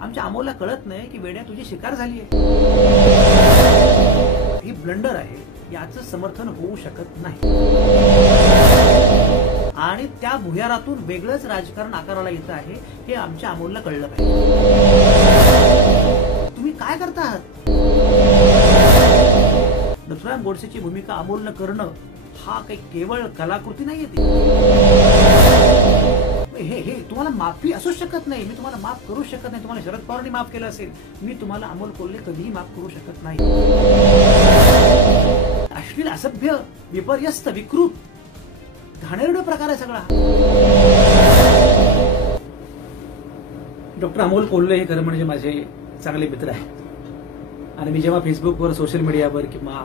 आमच्या अमोलला कळत नाही की वेड्या तुझी शिकार झाली आहे. ही ब्लंडर आहे, याचं समर्थन होऊ शकत नाही. आणि त्या भुयारातून वेगळंच राजकारण आकाराला येत आहे हे आमच्या अमोलला कळलं पाहिजे. तुम्ही काय करता आहात? नथुराम गोडसेची भूमिका अमोलनं करणं हा काही केवळ कलाकृती नाहीये ती. हे तुम्हाला माफी असू शकत नाही. मी तुम्हाला माफ करू शकत नाही. तुम्हाला शरद पवारांनी माफ केलं असेल, मी तुम्हाला अमोल कोल्हे कधीही माफ करू शकत नाही. अश्लील, असभ्य, विपर्यस्त, विकृत, घाणेरडा प्रकार आहे सगळा. डॉक्टर अमोल कोल्हे हे खरं म्हणजे माझे चांगले मित्र आहेत. आणि मी जेव्हा फेसबुकवर, सोशल मीडियावर किंवा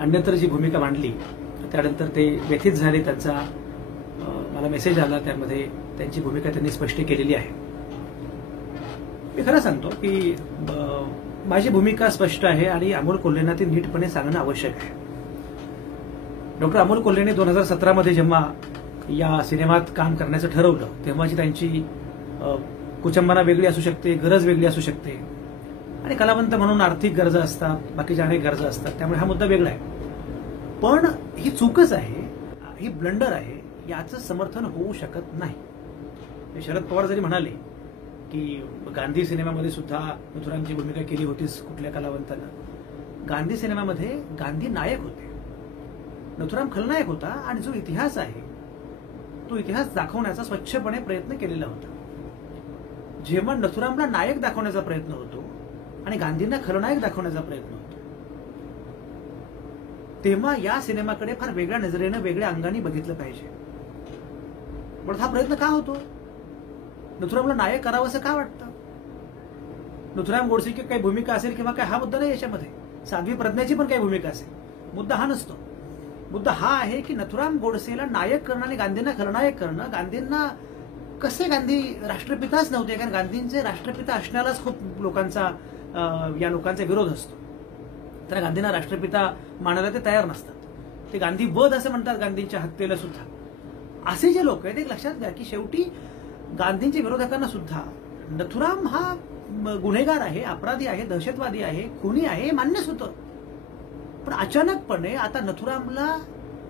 अन्यत्र जी भूमिका मांडली त्यानंतर ते व्यथित झाले. त्यांचा मला मेसेज आला, त्यामध्ये त्यांची भूमिका त्यांनी स्पष्ट केलेली आहे. मी खरं सांगतो की माझी भूमिका स्पष्ट आहे आणि अमोल कोल्हेंना ती नीटपणे सांगणं आवश्यक आहे. डॉक्टर अमोल कोल्हेने 2017 मध्ये जेव्हा या सिनेमात काम करण्याचं ठरवलं तेव्हाची त्यांची कुचंबना वेगळी असू शकते, गरज वेगळी असू शकते आणि कलावंत म्हणून आर्थिक गरजा असतात, बाकीच्या अनेक गरजा असतात. त्यामुळे हा मुद्दा वेगळा आहे. पण ही चूकच आहे, ही ब्लंडर आहे, याचं समर्थन होऊ शकत नाही. शरद पवार जरी म्हणाले की गांधी सिनेमामध्ये सुद्धा नथुरामची भूमिका केली होतीच कुठल्या कलावंतानं, गांधी सिनेमामध्ये गांधी नायक होते, नथुराम खलनायक होता. आणि जो इतिहास आहे तो इतिहास दाखवण्याचा स्वच्छपणे प्रयत्न केलेला होता. जेव्हा नथुरामला नायक दाखवण्याचा प्रयत्न होतो आणि गांधींना खलनायक दाखवण्याचा प्रयत्न होतो तेव्हा या सिनेमाकडे फार वेगळ्या नजरेनं, वेगळ्या अंगाने बघितलं पाहिजे. पण हा प्रयत्न का होतो? नथुरामला नायक करावं असं का वाटतं? नथुराम गोडसेची काही भूमिका असेल किंवा काय, हा मुद्दा नाही याच्यामध्ये. साध्वी प्रज्ञाची पण काही भूमिका असेल, मुद्दा हा नसतो. मुद्दा हा आहे की नथुराम गोडसेला नायक करणं आणि गांधींना खलनायक करणं. गांधींना कसे, गांधी राष्ट्रपिताच नव्हते, कारण गांधींचे राष्ट्रपिता असण्यालाच खूप लोकांचा या लोकांचा विरोध असतो. तर गांधींना राष्ट्रपिता मानायला ते तयार नसतात. ते गांधी वध असं म्हणतात गांधींच्या हत्येला सुद्धा. असे जे लोक आहेत एक लक्षात घ्या की शेवटी गांधींच्या विरोधकांना सुद्धा नथुराम हा गुन्हेगार आहे, अपराधी आहे, दहशतवादी आहे, खुनी आहे हे मान्यच होतं. पण अचानकपणे आता नथुरामला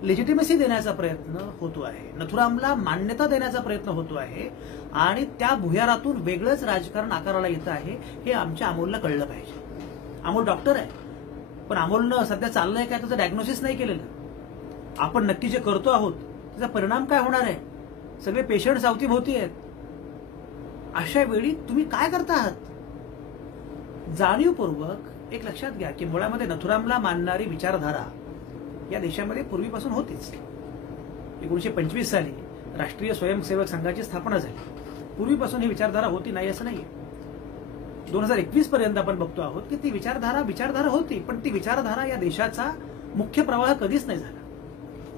लेजिटिमेसी देण्याचा प्रयत्न होतो आहे, नथुरामला मान्यता देण्याचा प्रयत्न होतो आहे आणि त्या भुयारातून वेगळंच राजकारण आकाराला येतं आहे हे आमच्या अमोलला कळलं पाहिजे. अमोल डॉक्टर आहे, पण अमोलनं सध्या चाललंय काय त्याचं डायग्नोसिस नाही केलेलं. आपण नक्की जे करतो आहोत त्याचा परिणाम काय होणार आहे? सगळे पेशंट्स अवतीभोवती आहेत. अशा वेळी तुम्ही काय करता आहात? जाणीवपूर्वक एक लक्षात घ्या की मुळामध्ये नथुरामला मानणारी विचारधारा या देशामध्ये पूर्वीपासून होतीच. 1925 साली राष्ट्रीय स्वयंसेवक संघाची स्थापना झाली. पूर्वीपासून ही विचारधारा होती नाही असं नाहीये. 2021 पर्यंत आपण बघतो आहोत की ती विचारधारा होती, पण ती विचारधारा या देशाचा मुख्य प्रवाह कधीच नाही झाला.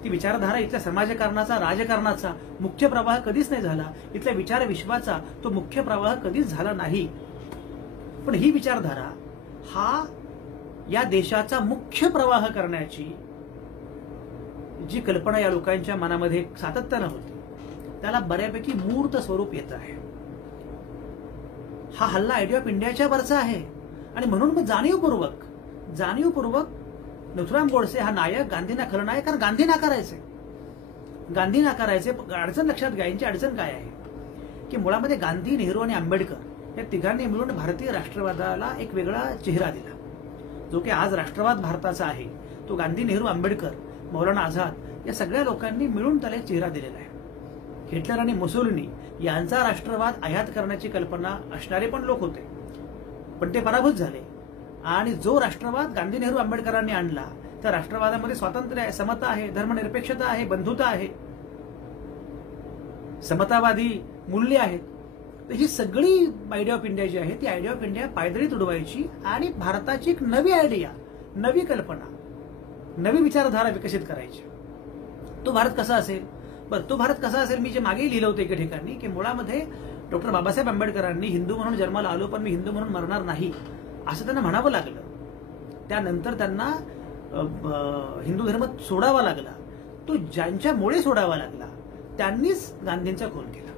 ती विचारधारा इथल्या समाजकारणाचा, राजकारणाचा मुख्य प्रवाह कधीच नाही झाला. इथल्या विचार विश्वाचा तो मुख्य प्रवाह कधीच झाला नाही. पण ही विचारधारा हा या देशाचा मुख्य प्रवाह करण्याची जी कल्पना या लोकांच्या मनामध्ये सातत्यानं होती त्याला बऱ्यापैकी मूर्त स्वरूप येत आहे. हा हल्ला आयडिया ऑफ इंडियाच्या वरचा आहे आणि म्हणून मग जाणीवपूर्वक नथुराम गोडसे हा नायक, गांधींना खलनायक, कारण गांधी नाकारायचे. अडचण लक्षात घ्या, यांची अडचण काय आहे की मुळामध्ये गांधी, नेहरू आणि आंबेडकर या तिघांनी मिळून भारतीय राष्ट्रवादाला एक वेगळा चेहरा दिला. जो की आज राष्ट्रवाद भारताचा आहे तो गांधी, नेहरू, आंबेडकर, मौलाना आझाद या सगळ्या लोकांनी मिळून त्याला एक चेहरा दिलेला आहे. हिटलर आणि मुसोलिनी यांचा राष्ट्रवाद आयात करण्याची कल्पना असणारे पण लोक होते, पण ते पराभूत झाले. आणि जो राष्ट्रवाद गांधी, नेहरू, आंबेडकरांनी आणला त्या राष्ट्रवादामध्ये स्वातंत्र्य आहे, समता आहे, धर्मनिरपेक्षता आहे, बंधुता आहे, समतावादी मूल्य आहेत. तर ही सगळी आयडिया ऑफ इंडिया जी आहे ती आयडिया ऑफ इंडिया पायदळी तुडवायची आणि भारताची एक नवी आयडिया, नवी कल्पना, नवी विचारधारा विकसित करायची. तो भारत कसा असेल? तो भारत कसा असेल मी जे मागे लिहिलं होतं एका ठिकाणी की मुळामध्ये डॉक्टर बाबासाहेब आंबेडकरांनी हिंदू म्हणून जन्माला आलो पण मी हिंदू म्हणून मरणार नाही असं त्यांना म्हणावं लागलं. त्यानंतर त्यांना हिंदू धर्म सोडावा लागला. तो ज्यांच्यामुळे सोडावा लागला त्यांनीच गांधींचा खून केला.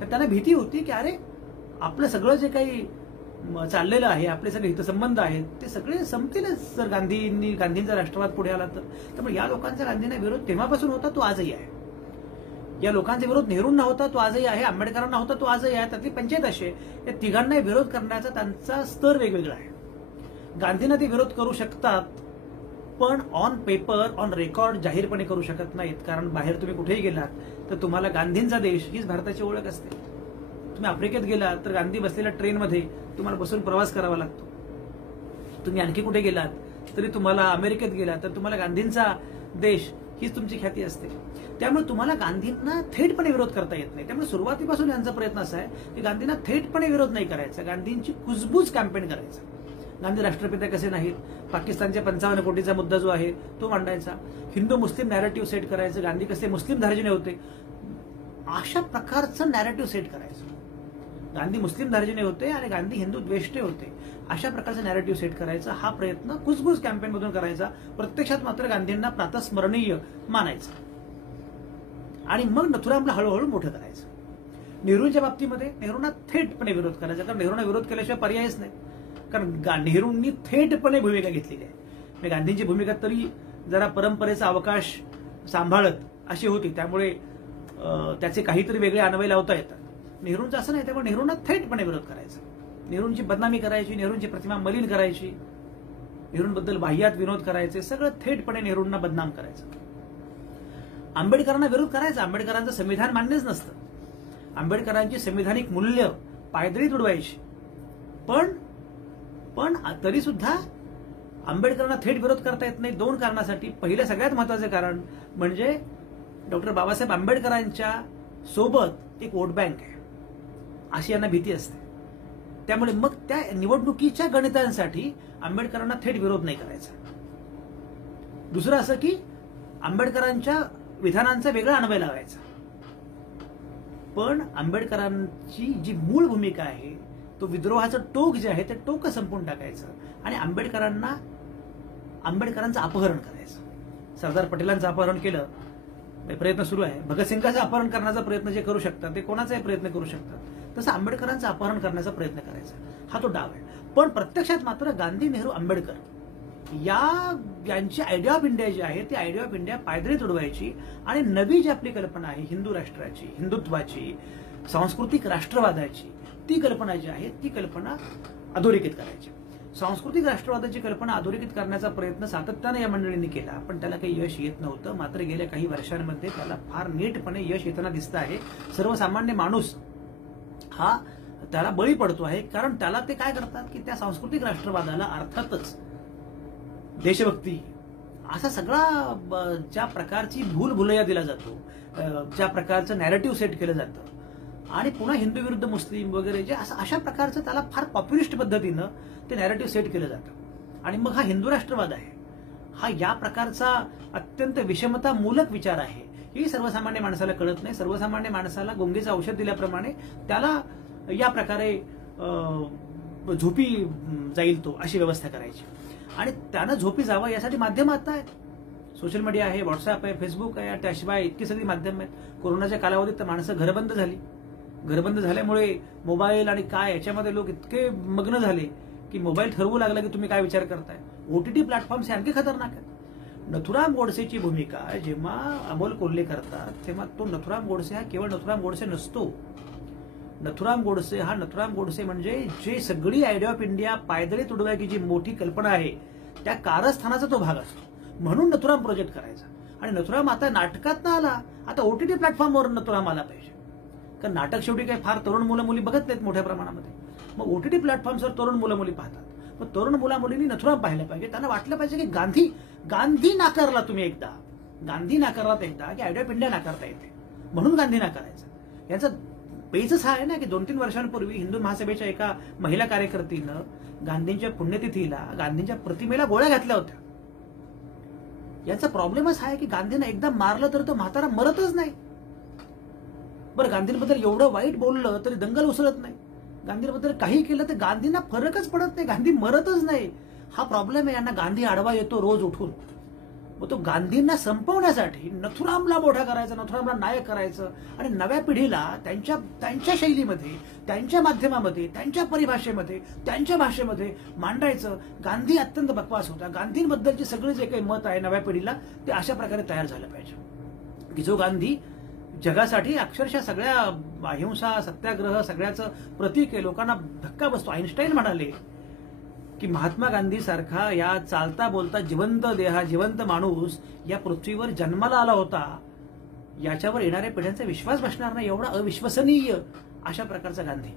तर त्यांना भीती होती की अरे आपलं सगळं जे काही चाललेलं आहे, आपले सगळे हितसंबंध आहेत, ते सगळे संपतीलच जर गांधींचा राष्ट्रवाद पुढे आला तर. त्यामुळे या लोकांचा गांधींना विरोध तेव्हापासून होता, तो आजही आहे. या लोकांचा विरोध नेहरूंना होता, तो आजही आहे. आंबेडकरांना होता, तो आजही आहे. त्यातली पंचायत अशी आहे, या तिघांनाही विरोध करण्याचा त्यांचा स्तर वेगवेगळा आहे. गांधींना ते विरोध करू शकतात, पण ऑन पेपर, ऑन रेकॉर्ड जाहीरपणे करू शकत नाहीत. कारण बाहेर तुम्ही कुठेही गेलात तर तुम्हाला गांधींचा देश हीच भारताची ओळख असते. तुम्ही आफ्रिकेत गेलात तर गांधी बसलेल्या ट्रेनमध्ये तुम्हाला बसून प्रवास करावा लागतो. तुम्ही आणखी कुठे गेलात तरी तुम्हाला, अमेरिकेत गेलात तर तुम्हाला गांधींचा देश हीच तुमची ख्याती असते. त्यामुळे तुम्हाला गांधींना थेटपणे विरोध करता येत नाही. त्यामुळे सुरुवातीपासून यांचा प्रयत्न असा आहे की गांधींना थेटपणे विरोध नाही करायचा, गांधींची कुजबूज कॅम्पेन करायचा. गांधी राष्ट्रपिता कसे नाहीत, पाकिस्तानच्या 55 कोटीचा मुद्दा जो आहे तो मांडायचा, हिंदू मुस्लिम नॅरेटिव्ह सेट करायचं, गांधी कसे मुस्लिम धार्जिणे होते अशा प्रकारचं नॅरेटिव्ह सेट करायचं. गांधी मुस्लिम धार्जिणे होते आणि गांधी हिंदू द्वेष्टे होते अशा प्रकारचं नॅरेटिव्ह सेट करायचा. हा प्रयत्न कुजबूज कॅम्पेन मधून करायचा. प्रत्यक्षात मात्र गांधींना प्रातस्मरणीय मानायचं आणि मग नथुरामला हळूहळू मोठं करायचं. नेहरूंच्या बाबतीमध्ये नेहरूंना थेटपणे विरोध करायचा, कारण नेहरूंना विरोध केल्याशिवाय पर्यायच नाही. कारण नेहरूंनी थेटपणे भूमिका घेतलेली आहे. गांधींची भूमिका तरी जरा परंपरेचा अवकाश सांभाळत अशी होती, त्यामुळे त्याचे काहीतरी वेगळे अन्वय लावता येतात. नेहरूंचं असं नाही. त्यामुळे नेहरूंना थेटपणे विरोध करायचा, नेहरूंची बदनामी करायची, नेहरूंची प्रतिमा मलिन करायची, नेहरूंबद्दल बाह्यात विनोद करायचे, सगळं थेटपणे नेहरूंना बदनाम करायचं. आंबेडकरांना विरोध करायचा. आंबेडकरांचं संविधान मान्यच नसतं. आंबेडकरांची संविधानिक मूल्य पायदळी तुडवायची. पण तरी सुद्धा आंबेडकरांना थेट विरोध करता येत नाही 2 कारणासाठी. पहिलं सगळ्यात महत्वाचं कारण म्हणजे डॉक्टर बाबासाहेब आंबेडकरांच्या सोबत एक वोट बँक आहे अशी यांना भीती असते. त्यामुळे मग त्या निवडणुकीच्या गणितांसाठी आंबेडकरांना थेट विरोध नाही करायचा. दुसरं असं की आंबेडकरांच्या विधानांचा वेगळा अन्वय लावायचा. पण आंबेडकरांची जी मूळ भूमिका आहे, तो विद्रोहाचं टोक जे आहे ते टोक संपवून टाकायचं आणि आंबेडकरांचं अपहरण करायचं. सरदार पटेलांचं अपहरण केलं, प्रयत्न सुरू आहे. भगतसिंगाचं अपहरण करण्याचा प्रयत्न जे करू शकतात ते कोणाचाही प्रयत्न करू शकतात, तसं आंबेडकरांचं अपहरण करण्याचा प्रयत्न करायचा. हा तो डाव आहे. पण प्रत्यक्षात मात्र गांधी, नेहरू, आंबेडकर यांची आयडिया ऑफ इंडिया जी आहे ती आयडिया ऑफ इंडिया पायदळी तुडवायची आणि नवी जी आपली कल्पना आहे हिंदू राष्ट्राची, हिंदुत्वाची, सांस्कृतिक राष्ट्रवादाची, ती कल्पना जी आहे ती कल्पना अधोरेखित करायची. सांस्कृतिक राष्ट्रवादाची कल्पना अधोरेखित करण्याचा प्रयत्न सातत्याने या मंडळींनी केला, पण त्याला काही यश येत नव्हतं. मात्र गेल्या काही वर्षांमध्ये त्याला फार नीटपणे यश येताना दिसतं आहे. सर्वसामान्य माणूस हा त्याला बळी पडतो आहे, कारण त्याला ते काय करतात की त्या सांस्कृतिक राष्ट्रवादाला अर्थातच देशभक्ती असा सगळा ज्या प्रकारची भूलभुलैया दिला जातो, ज्या प्रकारचं नॅरेटिव्ह सेट केलं जातं आणि पुन्हा हिंदू विरुद्ध मुस्लिम वगैरे जे अशा प्रकारचं त्याला फार पॉप्युलिस्ट पद्धतीनं ते नॅरेटिव्ह सेट केलं जातं. आणि मग हा हिंदू राष्ट्रवाद आहे, हा या प्रकारचा अत्यंत विषमतामूलक विचार आहे, ही सर्वसामान्य माणसाला कळत नाही. सर्वसामान्य माणसाला गोंगीचं औषध दिल्याप्रमाणे त्याला या प्रकारे झोपी जाईल तो, अशी व्यवस्था करायची. आणि त्यानं झोपी जावं यासाठी माध्यम आता आहेत. सोशल मीडिया आहे, व्हॉट्सअप आहे, फेसबुक आहे, त्याशिवाय इतकी सगळी माध्यम आहेत. कोरोनाच्या कालावधीत तर माणसं घरबंद झाली. घरबंद झाल्यामुळे मोबाईल आणि काय याच्यामध्ये लोक इतके मग्न झाले की मोबाईल ठरवू लागला की तुम्ही काय विचार करताय. ओटीटी प्लॅटफॉर्म्स आणखी खतरनाक आहेत. नथुराम गोडसेची भूमिका जेव्हा अमोल कोल्हे करतात तेव्हा तो नथुराम गोडसे हा केवळ नथुराम गोडसे नसतो. नथुराम गोडसे म्हणजे जे सगळी आयडिया ऑफ इंडिया पायदळी तुडवायची जी मोठी कल्पना आहे त्या कारस्थानाचा तो भाग असतो. म्हणून नथुराम प्रोजेक्ट करायचा. आणि नथुराम आता नाटकात ना आला, आता ओटीटी प्लॅटफॉर्मवर नथुराम आला पाहिजे. कारण नाटक शेवटी काही फार तरुण मुलं मुली बघत नाहीत मोठ्या प्रमाणामध्ये. मग ओटीटी प्लॅटफॉर्मवर तरुण मुलं मुली पाहतात. मग तरुण मुला मुलींनी नथुराम पाहिलं पाहिजे. त्यांना वाटलं पाहिजे की गांधी नाकारला तुम्ही एकदा, गांधी नाकारलात एकदा की आयडिया ऑफ इंडिया नाकारता येते, म्हणून गांधी नाकारायचा. याचा पेचच हा आहे ना की 2-3 वर्षांपूर्वी हिंदू महासभेच्या एका महिला कार्यकर्तीनं गांधींच्या पुण्यतिथीला गांधींच्या प्रतिमेला गोळ्या घातल्या होत्या. याचा प्रॉब्लेमच हा आहे की गांधींना एकदा मारलं तर तो म्हातारा मरतच नाही. बरं, गांधींबद्दल एवढं वाईट बोललं तरी दंगल उसळत नाही. गांधींबद्दल काही केलं तर गांधींना फरकच पडत नाही, गांधी मरतच नाही. हा प्रॉब्लेम आहे. यांना गांधी आडवा येतो रोज उठून. मग तो गांधींना संपवण्यासाठी नथुरामला मोठा करायचा, नथुरामला नायक करायचं आणि नव्या पिढीला त्यांच्या शैलीमध्ये, त्यांच्या माध्यमामध्ये, त्यांच्या परिभाषेमध्ये, त्यांच्या भाषेमध्ये मांडायचं. गांधी अत्यंत बकवास होता. गांधींबद्दलचे सगळे जे काही मत आहे नव्या पिढीला ते अशा प्रकारे तयार झालं पाहिजे की जो गांधी जगासाठी अक्षरशः सगळ्या अहिंसा, सत्याग्रह सगळ्याचं प्रतीक आहे. लोकांना धक्का बसतो. आईन्स्टाईन म्हणाले की महात्मा गांधी सारखा या चालता बोलता जिवंत माणूस या पृथ्वीवर जन्माला आला होता, याच्यावर येणाऱ्या पिढ्यांचा विश्वास बसणार नाही, एवढा अविश्वसनीय अशा प्रकारचा गांधी.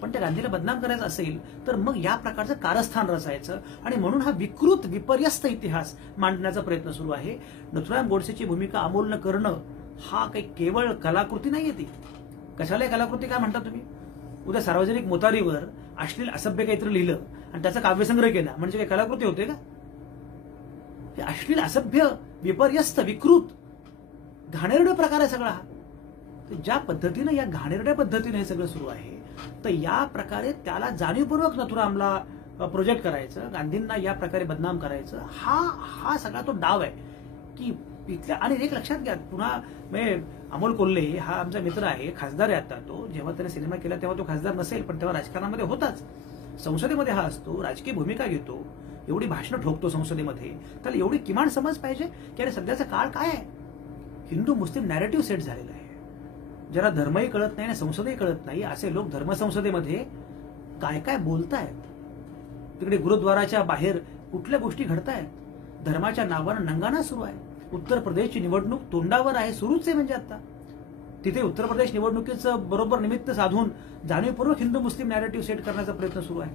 पण त्या गांधीला बदनाम करायचं असेल तर मग या प्रकारचं कारस्थान रचायचं आणि म्हणून हा विकृत विपर्यस्त इतिहास मांडण्याचा प्रयत्न सुरू आहे. नथुराम गोडसेची भूमिका अमूल्य करणं हा काही केवळ कलाकृती नाहीये. ती कशाला कलाकृती काय म्हणता तुम्ही? उद्या सार्वजनिक मोतारीवर अश्लील असभ्य काहीतरी लिहिलं आणि त्याचा काव्यसंग्रह केला म्हणजे काही कलाकृती होते का? हे अश्लील असभ्य विपर्यस्त विकृत घाणेरडा प्रकार आहे सगळा. ज्या पद्धतीनं या घाणेरड्या पद्धतीने हे सगळं सुरू आहे तर या प्रकारे त्याला जाणीवपूर्वक नथुरामला प्रोजेक्ट करायचं, गांधींना या प्रकारे बदनाम करायचं, हा सगळा तो डाव आहे की इथल्या. आणि एक लक्षात घ्या पुन्हा, म्हणजे अमोल कोल्हे हा आमचा मित्र आहे, खासदार आहे. आता तो जेव्हा त्याने सिनेमा केला तेव्हा तो खासदार नसेल पण तेव्हा राजकारणामध्ये होताच. संसदेमध्ये हा असतो, राजकीय भूमिका घेतो, एवढी भाषणं ठोकतो संसदेमध्ये. त्याला एवढी किमान समज पाहिजे की अरे सध्याचा काळ काय आहे. हिंदू मुस्लिम नॅरेटिव्ह सेट झालेला आहे. ज्याला धर्मही कळत नाही आणि संसदही कळत नाही असे लोक धर्मसंसदेमध्ये काय काय बोलतायत. तिकडे गुरुद्वाराच्या बाहेर कुठल्या गोष्टी घडतायत. धर्माच्या नावानं नंगाना सुरू आहे. उत्तर प्रदेशची निवडणूक तोंडावर आहे, सुरूच आहे. म्हणजे आता तिथे उत्तर प्रदेश निवडणुकीचं बरोबर निमित्त साधून जाणीवपूर्वक हिंदू मुस्लिम नॅरेटिव्ह सेट करण्याचा प्रयत्न सुरू आहे.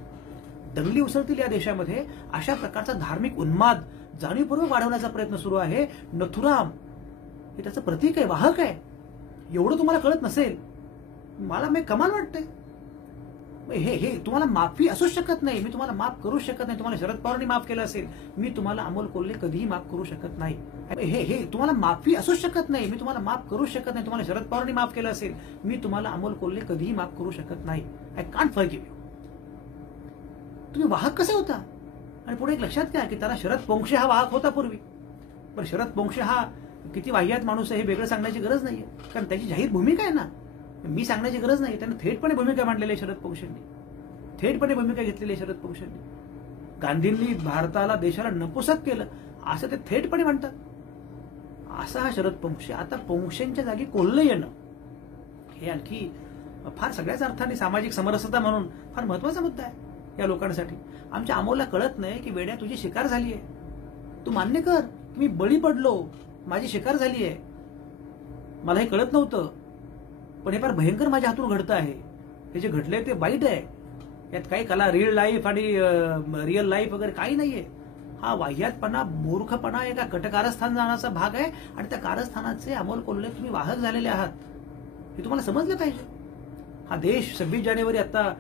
दंगली उसळतील या देशामध्ये. अशा प्रकारचा धार्मिक उन्माद जाणीवपूर्वक वाढवण्याचा प्रयत्न सुरू आहे. नथुराम हे त्याचं प्रतीक आहे, वाहक आहे. एवढं तुम्हाला कळत नसेल, मला कमाल वाटते. हे तुम्हाला माफी असू शकत नाही. मी तुम्हाला माफ करू शकत नाही. तुम्हाला शरद पवारांनी माफ केलं असेल, मी तुम्हाला अमोल कोल्हे कधीही माफ करू शकत नाही. हे तुम्हाला माफी असू शकत नाही. मी तुम्हाला माफ करू शकत नाही. तुम्हाला शरद पवारांनी माफ केलं असेल, मी तुम्हाला अमोल कोल्हे कधीही माफ करू शकत नाही. I can't forgive you. तुम्ही वाहक कसे होता? आणि पुढे एक लक्षात घ्या की त्याला शरद पोंक्षे हा वाहक होता पूर्वी. पण शरद पोंक्षे हा किती वाह्यात माणूस आहे हे वेगळं सांगण्याची गरज नाहीये, कारण त्याची जाहीर भूमिका आहे ना. मी सांगण्याची गरज नाही. त्याने थेटपणे भूमिका मांडलेली आहे शरद पोंक्षेंनी. थेटपणे भूमिका घेतलेली आहे शरद पोंक्षेंनी. गांधींनी भारताला देशाला नपुसक केलं असं ते थेटपणे म्हणतात. असा हा शरद पोंक्षे. आता पोंक्षेंच्या जागी कोल्हे येणं हे आणखी फार सगळ्याच अर्थाने सामाजिक समरसता म्हणून फार महत्वाचा मुद्दा आहे या लोकांसाठी. आमच्या अमोलला कळत नाही की वेड्या तुझी शिकार झाली आहे. तू मान्य कर की मी बळी पडलो, माझी शिकार झाली आहे. मला हे कळत नव्हतं पण हे फार भयंकर माझ्या हातून घडतं आहे. हे जे घडलंय ते वाईट आहे. यात काही कला रिअल लाईफ आणि रिअल लाईफ वगैरे काही नाहीये. हा वाह्यातपणा, मूर्खपणा एका कटकारस्थान जाण्याचा भाग आहे आणि त्या कारस्थानाचे अमोल कोल्हे तुम्ही वाहक झालेले आहात हे तुम्हाला समजलं पाहिजे. हा देश 26 जानेवारी आता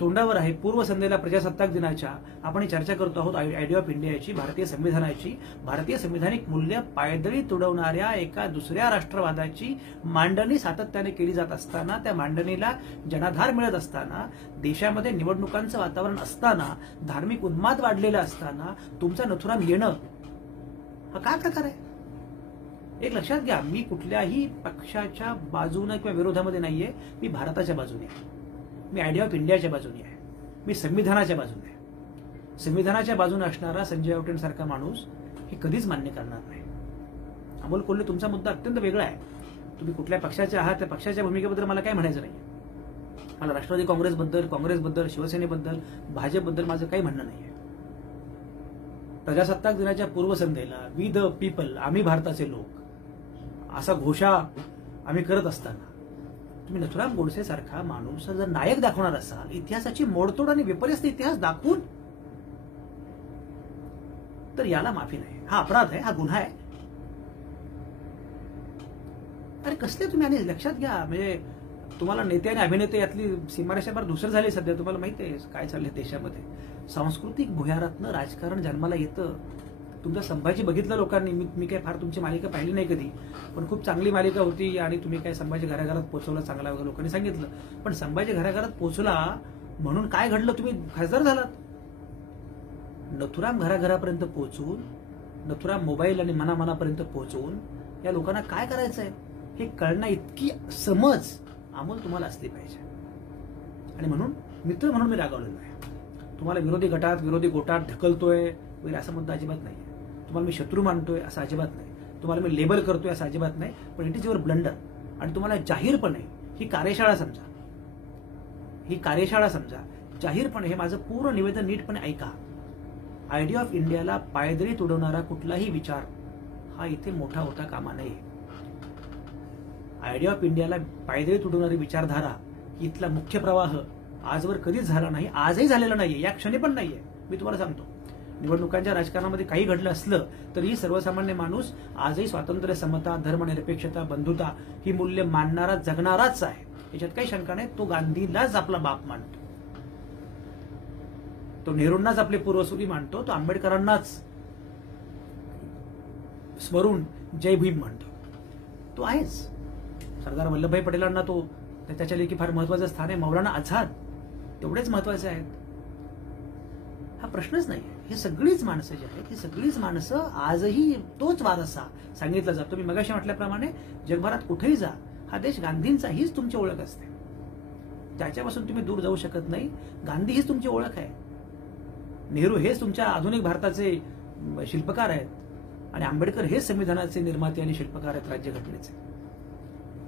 तोंडावर आहे. पूर्वसंध्येला प्रजासत्ताक दिनाच्या आपण चर्चा करतो आहोत आयडिया ऑफ इंडियाची, भारतीय संविधानाची. भारतीय संविधानिक मूल्य पायदळी तुडवणाऱ्या एका दुसऱ्या राष्ट्रवादाची मांडणी सातत्याने केली जात असताना, त्या मांडणीला जनाधार मिळत असताना, देशामध्ये निवडणुकांचं वातावरण असताना, धार्मिक उन्माद वाढलेला असताना तुमचा नथुराम येणं हा काय प्रकार आहे? एक लक्षात घ्या, मी कुठल्याही पक्षाच्या बाजूने किंवा विरोधामध्ये नाहीये. मी भारताच्या बाजूने आहे. मी आयडिया ऑफ इंडियाच्या बाजूने आहे. मी संविधानाच्या बाजूने आहे. संविधानाच्या बाजूने असणारा संजय राऊतांसारखा माणूस हे कधीच मान्य करणार नाही. अमोल कोल्हे तुमचा मुद्दा अत्यंत वेगळा आहे. तुम्ही कुठल्या पक्षाचे आहात त्या पक्षाच्या भूमिकेबद्दल मला काय म्हणायचं नाही. मला राष्ट्रवादी काँग्रेसबद्दल, शिवसेनेबद्दल, भाजपबद्दल माझं काही म्हणणं नाहीये. प्रजासत्ताक दिनाच्या पूर्वसंध्येला वी द पीपल, आम्ही भारताचे लोक असा घोषा आम्ही करत असताना तुम्ही नथुराम गोडसे सारखा माणूस जर नायक दाखवणार असाल, इतिहासाची मोडतोड आणि विपर्यस्त इतिहास दाखवून, तर याला माफी नाही. हा अपराध आहे, हा गुन्हा आहे. अरे कसले तुम्ही. आणि लक्षात घ्या, म्हणजे तुम्हाला नेते आणि अभिनेते यातली सीमारेषावर दुसरं झाली सध्या. तुम्हाला माहिती आहे काय चाललंय देशामध्ये. सांस्कृतिक भुयारातनं राजकारण जन्माला येतं. तुमचा संभाजी बघितलं लोकांनी. मी काय फार तुमची मालिका पाहिली नाही कधी, पण खूप चांगली मालिका होती आणि तुम्ही काय संभाजी घराघरात पोहोचवला चांगला वगैरे लोकांनी सांगितलं. पण संभाजी घराघरात पोहोचला म्हणून काय घडलं? तुम्ही खासदार झालात. नथुराम घराघरापर्यंत पोहोचून नथुराम मोबाईल आणि मनामनापर्यंत पोहोचवून या लोकांना काय करायचंय हे कळणं इतकी समज अमोल तुम्हाला असली पाहिजे. आणि म्हणून मित्र म्हणून मी रागावलेलो आहे. तुम्हाला विरोधी गटात विरोधी गोटात ढकलतोय वगैरे असा मुद्दा अजिबात नाही. तुम्हाला मी शत्रू मानतोय असं अजिबात नाही. तुम्हाला मी लेबल करतोय असं अजिबात नाही. पण इट इज युअर ब्लंडर. आणि तुम्हाला जाहीरपणे ही कार्यशाळा समजा, ही कार्यशाळा समजा, जाहीरपणे हे माझं पूर्ण निवेदन नीटपणे ऐका. आयडिया ऑफ इंडियाला पायदळी तुडवणारा कुठलाही विचार हा इथे मोठा होता कामा नये. आयडिया ऑफ इंडियाला पायदळी तुडवणारी विचारधारा इथला मुख्य प्रवाह आजवर कधीच झाला नाही, आजही झालेला नाहीये, या क्षणी पण नाहीये. मी तुम्हाला सांगतो, निवडणुकांच्या राजकारणामध्ये काही घडलं असलं तरी सर्वसामान्य माणूस आजही स्वातंत्र्य, समता, धर्मनिरपेक्षता, बंधुता ही मूल्य मानणारा जगणाराच आहे. याच्यात काही शंका नाही. तो गांधीलाच आपला बाप मानतो, तो नेहरूंनाच आपले पूर्वसुरी मानतो, तो आंबेडकरांनाच स्मरून जय भीम म्हणतो. तो आहेच. सरदार वल्लभभाई पटेलांना तो त्याच्या लेखी फार महत्वाचं स्थान आहे. मौलाना आझाद तेवढेच महत्वाचे आहेत. हा प्रश्नच नाही. हे सगळीच माणसं जी आहेत, ही सगळीच माणसं आजही तोच वारसा सांगितला जातो. मी मगाशी म्हटल्याप्रमाणे जगभरात कुठेही जा, हा देश गांधींचा हीच तुमची ओळख असते. त्याच्यापासून तुम्ही दूर जाऊ शकत नाही. गांधी हीच तुमची ओळख आहे. नेहरू हेच तुमच्या आधुनिक भारताचे शिल्पकार आहेत आणि आंबेडकर हेच संविधानाचे निर्माते आणि शिल्पकार आहेत राज्यघटनेचे.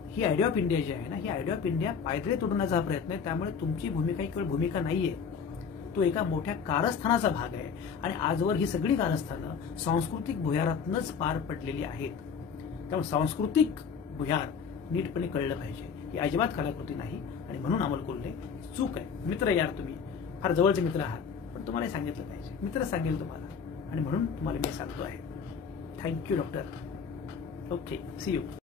ही आयडिया ऑफ इंडिया जी आहे ना, ही आयडिया ऑफ इंडिया पायदळी तोडण्याचा हा प्रयत्न आहे. त्यामुळे तुमची भूमिका ही केवळ भूमिका नाहीये, तो एका मोठ्या कारस्थानाचा भाग आहे. आणि आजवर ही सगळी कारस्थानं सांस्कृतिक भुयारातूनच पार पडलेली आहेत. त्यामुळे सांस्कृतिक भुयार नीटपणे कळलं पाहिजे. ही अजिबात कलाकृती नाही. आणि म्हणून अमोल कोल्हे चूक आहे. मित्र यार, तुम्ही फार जवळचे मित्र आहात, पण तुम्हाला हे सांगितलं पाहिजे. मित्र सांगेल तुम्हाला, आणि म्हणून तुम्हाला मी सांगतो आहे. Thank you doctor. Okay, see you.